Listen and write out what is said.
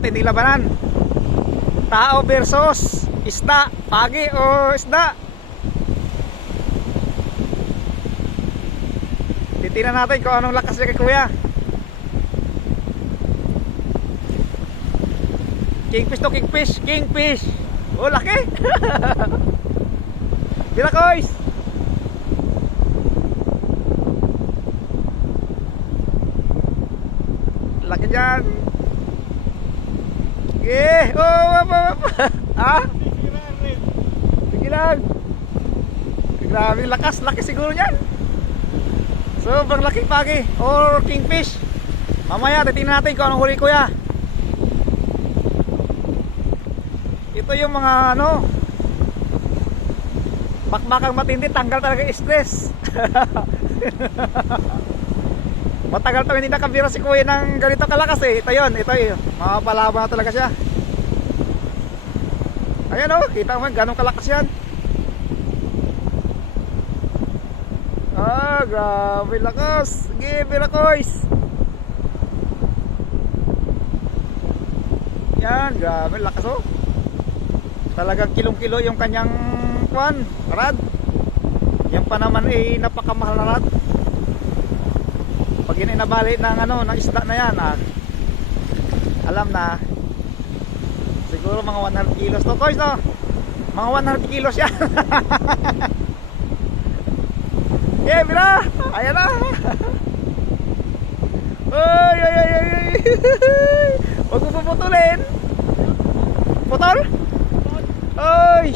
matinding labanan. Tao versus isda. Pagi o isda. Titingnan natin kung anong lakas niya kay kuya. Kingfish to kingfish. Kingfish. Oh, laki. Birakoys. Laki dyan. Ah? Sige lang. Grabe lakas. Laki siguro yan. Sobrang laki pagi. Or kingfish. Mamaya titingnan natin kung anong huli kuya. Ito yung mga ano, bakbakang matindi. Tanggal talaga stress. Matagal to hindi nakabira si kuya ng ganito kalakas eh. Ito yun, mapapalaban na talaga siya. Ayan o, kita mo ganong kalakas yan. Ah, grabe lakas. Sige, Birakoys. Yan, grabe lakas o. Talagang kilong-kilo yung kanyang rad. Yan pa naman eh napakamahal na rad. Pag yun ay nabali ng ng isda na yan, alam na siguro mga 100 kilos to guys, no? Mga 100 kilos yan. Yeah, mira, ayan na. Oy, oy, oy, oy. Huwag mo puputulin. Putol? Oy.